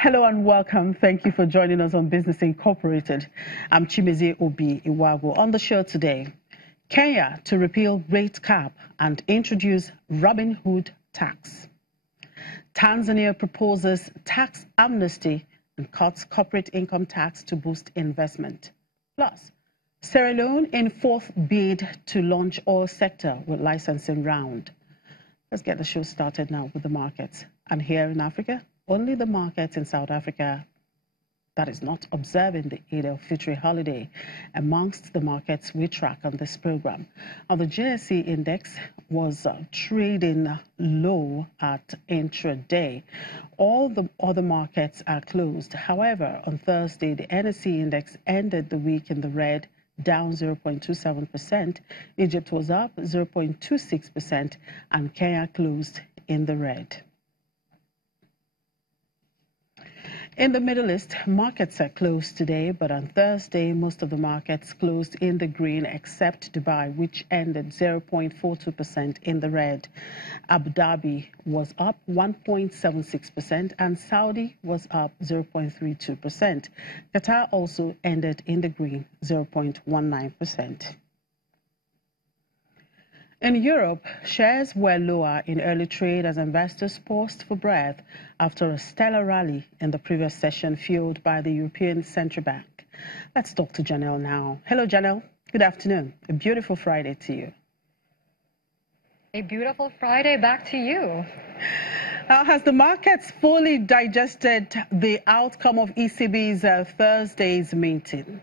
Hello and welcome. Thank you for joining us on Business Incorporated. I'm Chimeze Obi Iwago. On the show today, Kenya to repeal rate cap and introduce Robin Hood tax. Tanzania proposes tax amnesty and cuts corporate income tax to boost investment. Plus, Sierra Leone in fourth bid to launch oil sector with licensing round. Let's get the show started now with the markets. And here in Africa, only the markets in South Africa that is not observing the Eid al-Fitr holiday amongst the markets we track on this program. Now, the JSE index was trading low at intraday. All the other markets are closed. However, on Thursday, the NSE index ended the week in the red, down 0.27%. Egypt was up 0.26%, and Kenya closed in the red. In the Middle East, markets are closed today, but on Thursday, most of the markets closed in the green except Dubai, which ended 0.42% in the red. Abu Dhabi was up 1.76% and Saudi was up 0.32%. Qatar also ended in the green, 0.19%. In Europe, shares were lower in early trade as investors paused for breath after a stellar rally in the previous session fueled by the European Central Bank. Let's talk to Janelle now. Hello, Janelle. Good afternoon. A beautiful Friday to you. A beautiful Friday back to you. Has the markets fully digested the outcome of ECB's Thursday's meeting?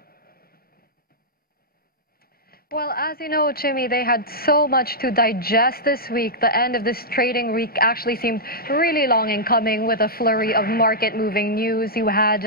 Well, as you know, Jimmy, they had so much to digest this week. The end of this trading week actually seemed really long in coming with a flurry of market-moving news. You had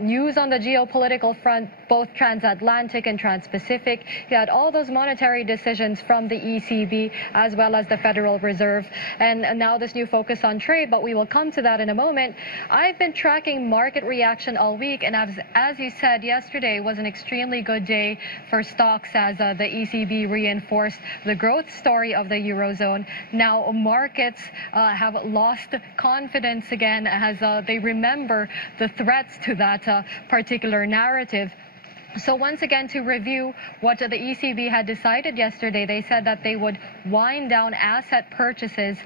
news on the geopolitical front, both transatlantic and trans-Pacific. You had all those monetary decisions from the ECB as well as the Federal Reserve. And now this new focus on trade, but we will come to that in a moment. I've been tracking market reaction all week, and as you said, yesterday was an extremely good day for stocks as the ECB reinforced the growth story of the Eurozone. Now markets have lost confidence again as they remember the threats to that particular narrative. So once again, to review what the ECB had decided yesterday, they said that they would wind down asset purchases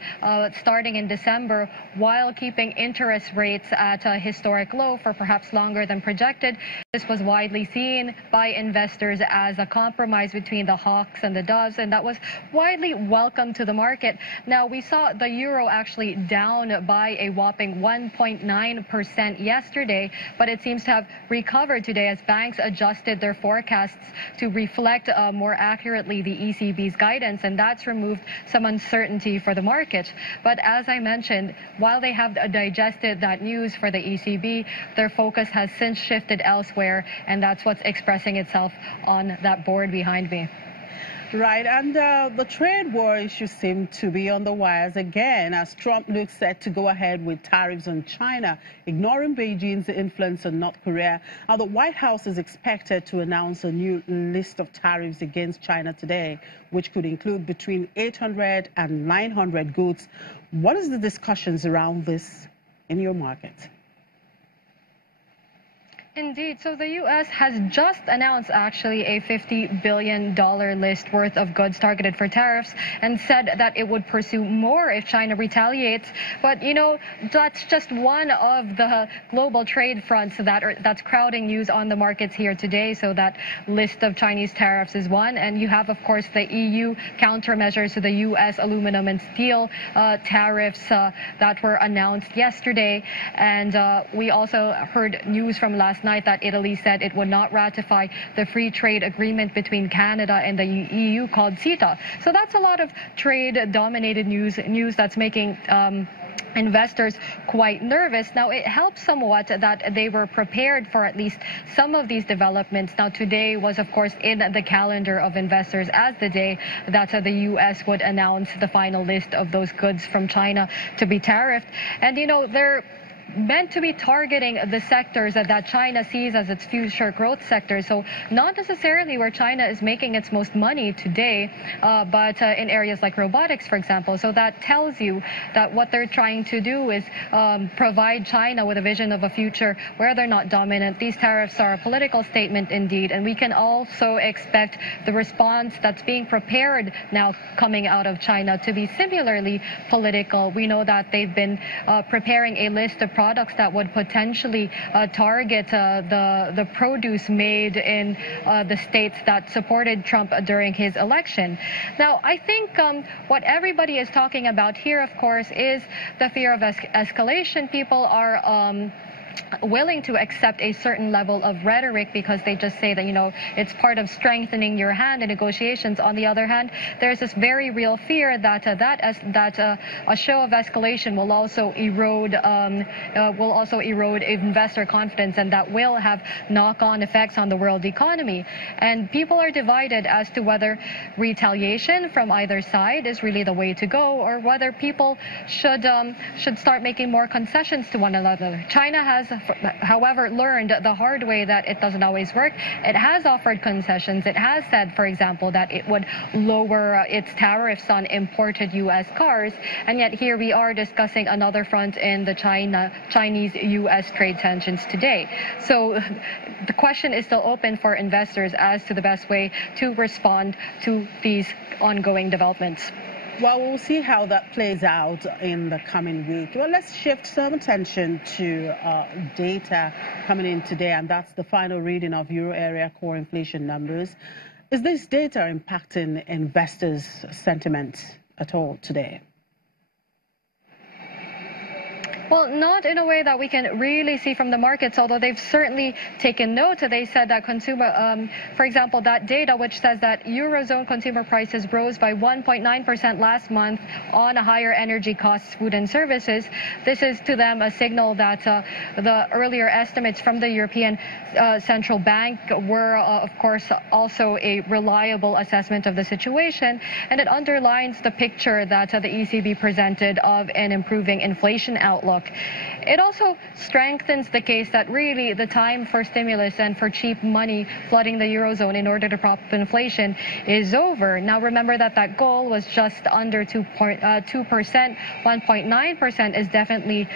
starting in December while keeping interest rates at a historic low for perhaps longer than projected. This was widely seen by investors as a compromise between the hawks and the doves, and that was widely welcomed to the market. Now, we saw the euro actually down by a whopping 1.9% yesterday, but it seems to have recovered today as banks adjusted their forecasts to reflect more accurately the ECB's guidance, and that's removed some uncertainty for the market. But as I mentioned, while they have digested that news for the ECB, their focus has since shifted elsewhere, and that's what's expressing itself on that board behind me. Right, and the trade war issue seemed to be on the wires again as Trump looks set to go ahead with tariffs on China, ignoring Beijing's influence on North Korea. Now, the White House is expected to announce a new list of tariffs against China today, which could include between 800 and 900 goods. What is the discussions around this in your market? Indeed. So the U.S. has just announced actually a $50 billion list worth of goods targeted for tariffs and said that it would pursue more if China retaliates. But, you know, that's just one of the global trade fronts that's crowding news on the markets here today. So that list of Chinese tariffs is one. And you have, of course, the EU countermeasures to the U.S. aluminum and steel tariffs that were announced yesterday. And we also heard news from last night that Italy said it would not ratify the free trade agreement between Canada and the EU called CETA. So that's a lot of trade-dominated news that's making investors quite nervous. Now, it helps somewhat that they were prepared for at least some of these developments. Now, today was, of course, in the calendar of investors as the day that the U.S. would announce the final list of those goods from China to be tariffed. And, you know, meant to be targeting the sectors that China sees as its future growth sectors. So not necessarily where China is making its most money today, but in areas like robotics, for example. So that tells you that what they're trying to do is provide China with a vision of a future where they're not dominant. These tariffs are a political statement indeed, and we can also expect the response that's being prepared now coming out of China to be similarly political. We know that they've been preparing a list of products that would potentially target the produce made in the states that supported Trump during his election. Now, I think what everybody is talking about here, of course, is the fear of escalation. People are willing to accept a certain level of rhetoric because they just say that, you know, it's part of strengthening your hand in negotiations. On the other hand, there's this very real fear that a show of escalation will also erode investor confidence, and that will have knock-on effects on the world economy. And people are divided as to whether retaliation from either side is really the way to go, or whether people should start making more concessions to one another. China has, however, learned the hard way that it doesn't always work. It has offered concessions. It has said, for example, that it would lower its tariffs on imported U.S. cars, and yet here we are discussing another front in the Chinese-U.S. trade tensions today. So the question is still open for investors as to the best way to respond to these ongoing developments. Well, we'll see how that plays out in the coming week. Well, let's shift some attention to data coming in today, and that's the final reading of Euro area core inflation numbers. Is this data impacting investors' sentiment at all today? Well, not in a way that we can really see from the markets, although they've certainly taken note. They said that consumer, for example, that data which says that Eurozone consumer prices rose by 1.9% last month on a higher energy costs, food and services. This is to them a signal that the earlier estimates from the European Central Bank were, of course, also a reliable assessment of the situation. And it underlines the picture that the ECB presented of an improving inflation outlook. It also strengthens the case that really the time for stimulus and for cheap money flooding the Eurozone in order to prop up inflation is over. Now, remember that that goal was just under 2%. 1.9% is definitely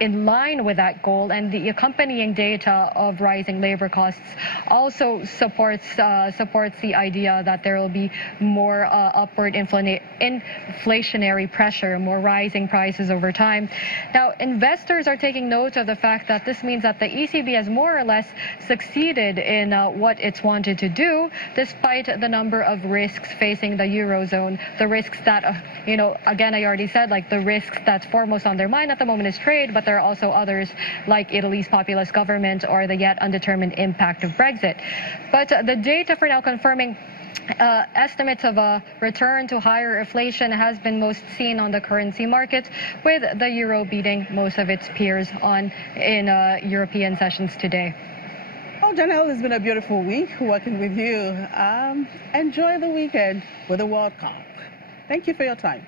in line with that goal, and the accompanying data of rising labor costs also supports the idea that there will be more upward inflationary pressure, more rising prices over time. Now, investors are taking note of the fact that this means that the ECB has more or less succeeded in what it's wanted to do, despite the number of risks facing the Eurozone. The risks that, again, I already said, like the risks that's foremost on their mind at the moment is trade, but there are also others like Italy's populist government or the yet undetermined impact of Brexit. But the data for now confirming estimates of a return to higher inflation has been most seen on the currency markets, with the euro beating most of its peers in European sessions today. Well, Janelle, it's been a beautiful week working with you. Enjoy the weekend with the World Cup. Thank you for your time.